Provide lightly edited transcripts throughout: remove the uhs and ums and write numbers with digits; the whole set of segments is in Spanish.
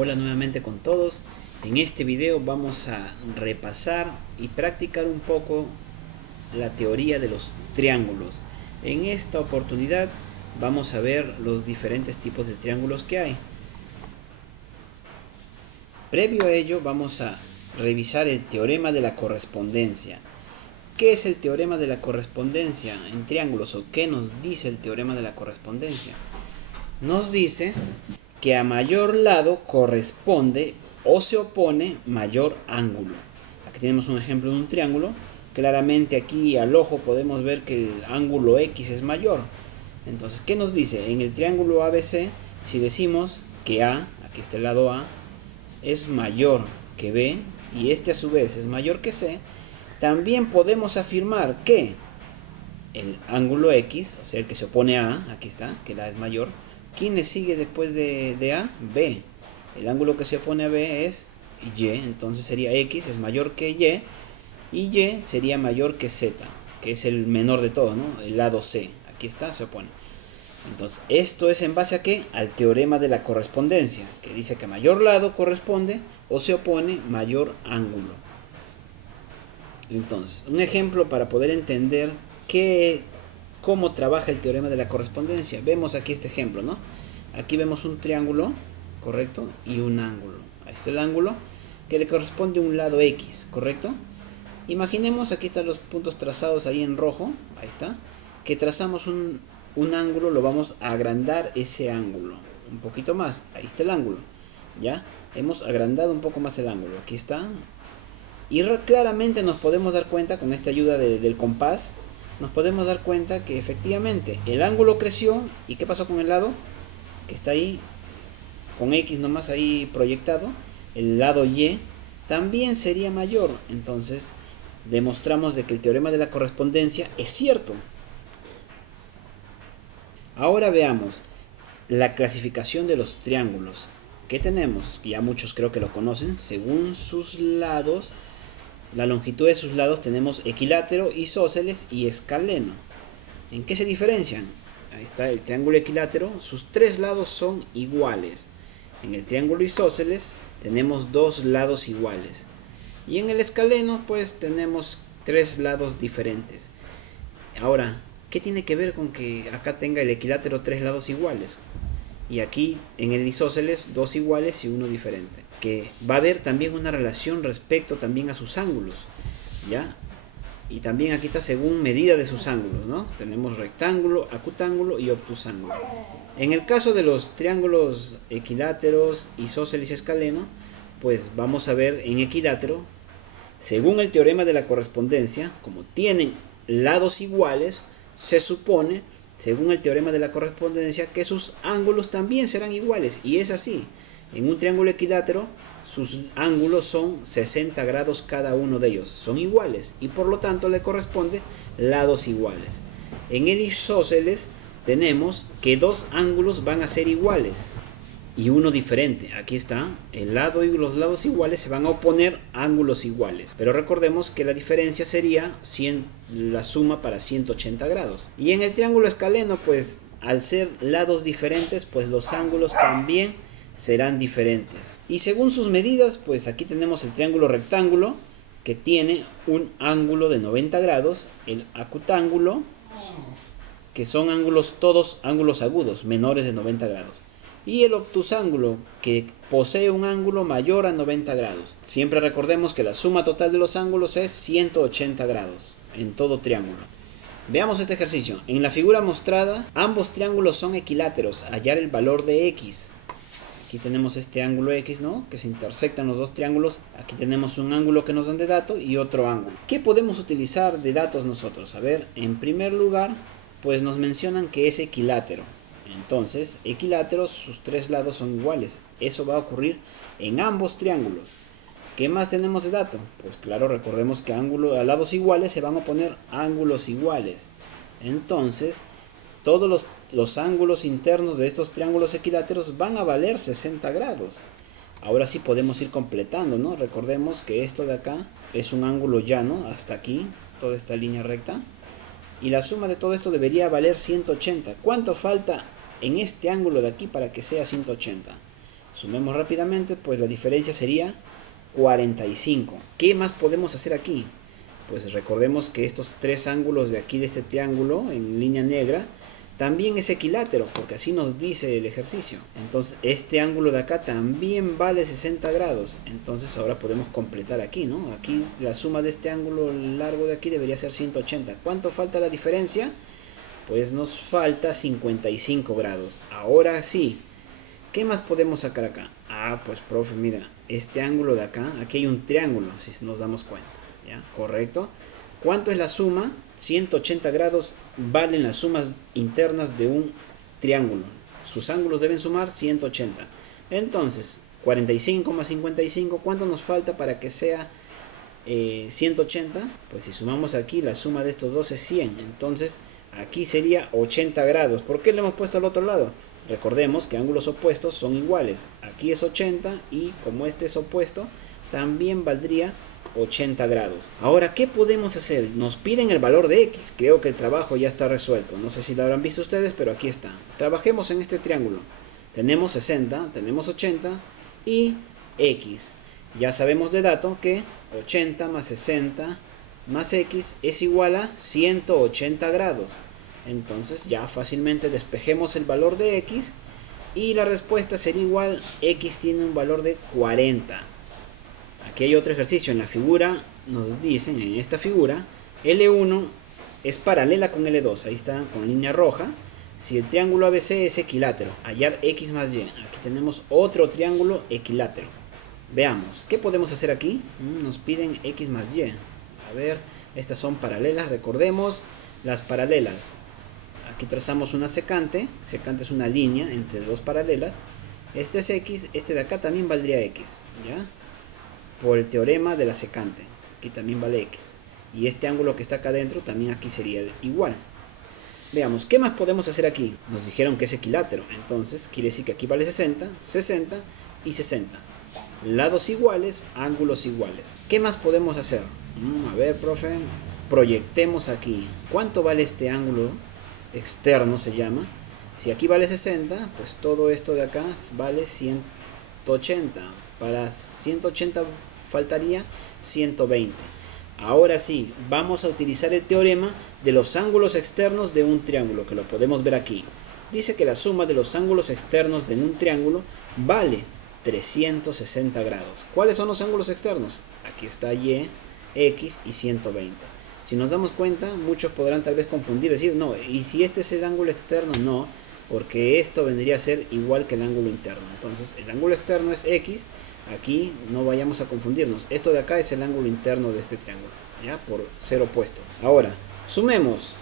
Hola nuevamente con todos. En este video vamos a repasar y practicar un poco la teoría de los triángulos. En esta oportunidad vamos a ver los diferentes tipos de triángulos que hay. Previo a ello vamos a revisar el teorema de la correspondencia. ¿Qué es el teorema de la correspondencia en triángulos o qué nos dice el teorema de la correspondencia? Nos dice que a mayor lado corresponde o se opone mayor ángulo. Aquí tenemos un ejemplo de un triángulo. Claramente aquí al ojo podemos ver que el ángulo X es mayor. Entonces, ¿qué nos dice? En el triángulo ABC, si decimos que A, aquí está el lado A, es mayor que B y este a su vez es mayor que C, también podemos afirmar que el ángulo X, o sea el que se opone a A, aquí está, que la es mayor. ¿Quién le sigue después de A? B. El ángulo que se opone a B es Y, entonces sería X es mayor que y Y sería mayor que Z, que es el menor de todos, ¿no? El lado C, aquí está, se opone. Entonces, esto es en base a ¿qué? Al teorema de la correspondencia, que dice que a mayor lado corresponde o se opone mayor ángulo. Entonces, un ejemplo para poder entender cómo trabaja el teorema de la correspondencia. Vemos aquí este ejemplo, ¿no? Aquí vemos un triángulo, ¿correcto? Y un ángulo. Ahí está el ángulo que le corresponde a un lado X, ¿correcto? Imaginemos, aquí están los puntos trazados ahí en rojo, ahí está, que trazamos un ángulo, lo vamos a agrandar ese ángulo un poquito más. Ahí está el ángulo, ¿ya? Hemos agrandado un poco más el ángulo, aquí está. Y claramente nos podemos dar cuenta, con esta ayuda del compás, nos podemos dar cuenta que efectivamente el ángulo creció. ¿Y qué pasó con el lado? Que está ahí, con X nomás ahí proyectado. El lado Y también sería mayor. Entonces demostramos de que el teorema de la correspondencia es cierto. Ahora veamos la clasificación de los triángulos. ¿Qué tenemos? Ya muchos creo que lo conocen. Según sus lados, la longitud de sus lados tenemos equilátero, isósceles y escaleno. ¿En qué se diferencian? Ahí está el triángulo equilátero, sus tres lados son iguales. En el triángulo isósceles tenemos dos lados iguales. Y en el escaleno pues tenemos tres lados diferentes. Ahora, ¿qué tiene que ver con que acá tenga el equilátero tres lados iguales? Y aquí en el isósceles dos iguales y uno diferente, que va a haber también una relación respecto también a sus ángulos, ¿ya? Y también aquí está según medida de sus ángulos, ¿no? Tenemos rectángulo, acutángulo y obtusángulo. En el caso de los triángulos equiláteros, isósceles y escaleno, pues vamos a ver en equilátero, según el teorema de la correspondencia, como tienen lados iguales, se supone, según el teorema de la correspondencia, que sus ángulos también serán iguales. Y es así. En un triángulo equilátero, sus ángulos son 60 grados cada uno de ellos. Son iguales y por lo tanto le corresponde lados iguales. En el isósceles tenemos que dos ángulos van a ser iguales y uno diferente. Aquí está, el lado y los lados iguales se van a oponer ángulos iguales. Pero recordemos que la diferencia sería la suma para 180 grados. Y en el triángulo escaleno, pues al ser lados diferentes, pues los ángulos también serán diferentes. Y según sus medidas, pues aquí tenemos el triángulo rectángulo, que tiene un ángulo de 90 grados, el acutángulo, que son ángulos, todos ángulos agudos, menores de 90 grados. Y el obtusángulo, que posee un ángulo mayor a 90 grados. Siempre recordemos que la suma total de los ángulos es 180 grados en todo triángulo. Veamos este ejercicio. En la figura mostrada, ambos triángulos son equiláteros. Hallar el valor de X. Aquí tenemos este ángulo X, ¿no? Que se intersectan los dos triángulos. Aquí tenemos un ángulo que nos dan de dato y otro ángulo. ¿Qué podemos utilizar de datos nosotros? A ver, en primer lugar, pues nos mencionan que es equilátero. Entonces, equiláteros, sus tres lados son iguales. Eso va a ocurrir en ambos triángulos. ¿Qué más tenemos de dato? Pues claro, recordemos que a lados iguales se van a oponer ángulos iguales. Entonces, todos los ángulos internos de estos triángulos equiláteros van a valer 60 grados. Ahora sí podemos ir completando, ¿no? Recordemos que esto de acá es un ángulo llano hasta aquí, toda esta línea recta. Y la suma de todo esto debería valer 180. ¿Cuánto falta en este ángulo de aquí para que sea 180? Sumemos rápidamente, pues la diferencia sería 45. ¿Qué más podemos hacer aquí? Pues recordemos que estos tres ángulos de aquí de este triángulo en línea negra también es equilátero, porque así nos dice el ejercicio. Entonces este ángulo de acá también vale 60 grados. Entonces ahora podemos completar aquí, ¿no? Aquí la suma de este ángulo largo de aquí debería ser 180. ¿Cuánto falta la diferencia? Pues nos falta 55 grados. Ahora sí, ¿qué más podemos sacar acá? Ah, pues profe, mira, este ángulo de acá, aquí hay un triángulo, si nos damos cuenta, ¿ya? Correcto. ¿Cuánto es la suma? 180 grados valen las sumas internas de un triángulo. Sus ángulos deben sumar 180. Entonces, 45 más 55, ¿cuánto nos falta para que sea 180? Pues si sumamos aquí, la suma de estos dos es 100. Entonces, aquí sería 80 grados. ¿Por qué le hemos puesto al otro lado? Recordemos que ángulos opuestos son iguales. Aquí es 80 y como este es opuesto, también valdría 80 grados. Ahora, ¿qué podemos hacer? Nos piden el valor de X. Creo que el trabajo ya está resuelto. No sé si lo habrán visto ustedes, pero aquí está. Trabajemos en este triángulo. Tenemos 60, tenemos 80 y X. Ya sabemos de dato que 80 más 60 más X es igual a 180 grados. Entonces ya fácilmente despejemos el valor de X y la respuesta sería igual. X tiene un valor de 40. Aquí hay otro ejercicio. En la figura nos dicen, en esta figura, L1 es paralela con L2. Ahí está con línea roja. Si el triángulo ABC es equilátero, hallar X más Y. Aquí tenemos otro triángulo equilátero. Veamos, ¿qué podemos hacer aquí? Nos piden X más Y. A ver, estas son paralelas. Recordemos las paralelas. Aquí trazamos una secante. Secante es una línea entre dos paralelas. Este es X, este de acá también valdría X, ¿ya? Por el teorema de la secante. Aquí también vale X. Y este ángulo que está acá adentro también aquí sería igual. Veamos, ¿qué más podemos hacer aquí? Nos dijeron que es equilátero. Entonces quiere decir que aquí vale 60, 60 y 60. Lados iguales, ángulos iguales. ¿Qué más podemos hacer? A ver, profe. Proyectemos aquí. ¿Cuánto vale este ángulo externo? Se llama. Si aquí vale 60, pues todo esto de acá vale 180. Para 180 faltaría 120. Ahora sí, vamos a utilizar el teorema de los ángulos externos de un triángulo, que lo podemos ver aquí. Dice que la suma de los ángulos externos de un triángulo vale 360 grados. ¿Cuáles son los ángulos externos? Aquí está Y, X y 120. Si nos damos cuenta, muchos podrán tal vez confundir, decir, no, ¿y si este es el ángulo externo? No, porque esto vendría a ser igual que el ángulo interno. Entonces, el ángulo externo es X. Aquí no vayamos a confundirnos. Esto de acá es el ángulo interno de este triángulo, ¿ya? Por ser opuesto. Ahora, sumemos,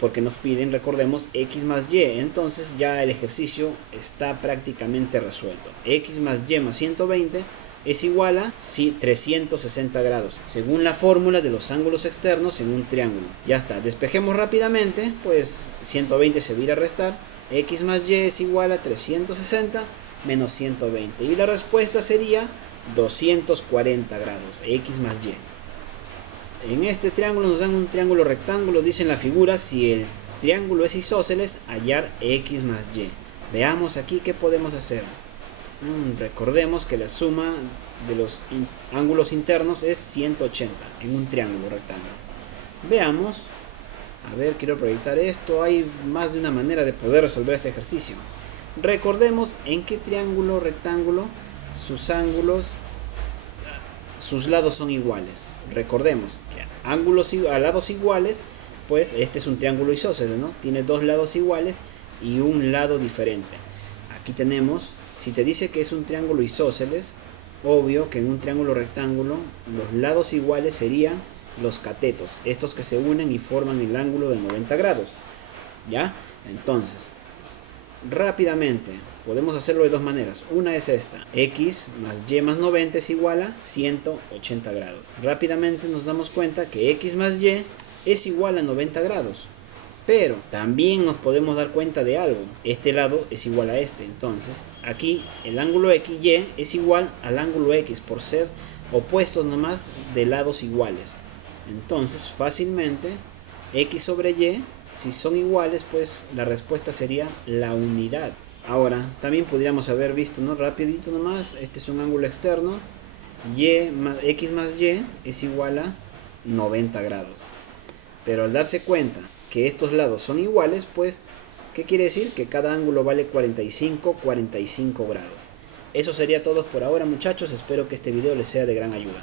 porque nos piden, recordemos, X más Y. Entonces ya el ejercicio está prácticamente resuelto. X más Y más 120 es igual a 360 grados, según la fórmula de los ángulos externos en un triángulo. Ya está, despejemos rápidamente, pues 120 se va a ir a restar. X más Y es igual a 360 menos 120. Y la respuesta sería 240 grados, X más Y. En este triángulo nos dan un triángulo rectángulo. Dice en la figura, si el triángulo es isósceles, hallar X más Y. Veamos aquí qué podemos hacer. Recordemos que la suma de los ángulos internos es 180 en un triángulo rectángulo. Veamos. A ver, quiero proyectar esto. Hay más de una manera de poder resolver este ejercicio. Recordemos en qué triángulo rectángulo sus ángulos, sus lados son iguales. Recordemos que a lados iguales, pues este es un triángulo isósceles, ¿no? Tiene dos lados iguales y un lado diferente. Aquí tenemos, si te dice que es un triángulo isósceles, obvio que en un triángulo rectángulo los lados iguales serían los catetos, estos que se unen y forman el ángulo de 90 grados. ¿Ya? Entonces, rápidamente podemos hacerlo de dos maneras. Una es esta: X más Y más 90 es igual a 180 grados. Rápidamente nos damos cuenta que X más Y es igual a 90 grados. Pero también nos podemos dar cuenta de algo. Este lado es igual a este. Entonces aquí el ángulo XY es igual al ángulo X, por ser opuestos nomás de lados iguales. Entonces fácilmente X sobre Y, si son iguales, pues la respuesta sería la unidad. Ahora, también podríamos haber visto, ¿no? Rapidito nomás, este es un ángulo externo, x más y es igual a 90 grados. Pero al darse cuenta que estos lados son iguales, pues, ¿qué quiere decir? Que cada ángulo vale 45 grados. Eso sería todo por ahora, muchachos. Espero que este video les sea de gran ayuda.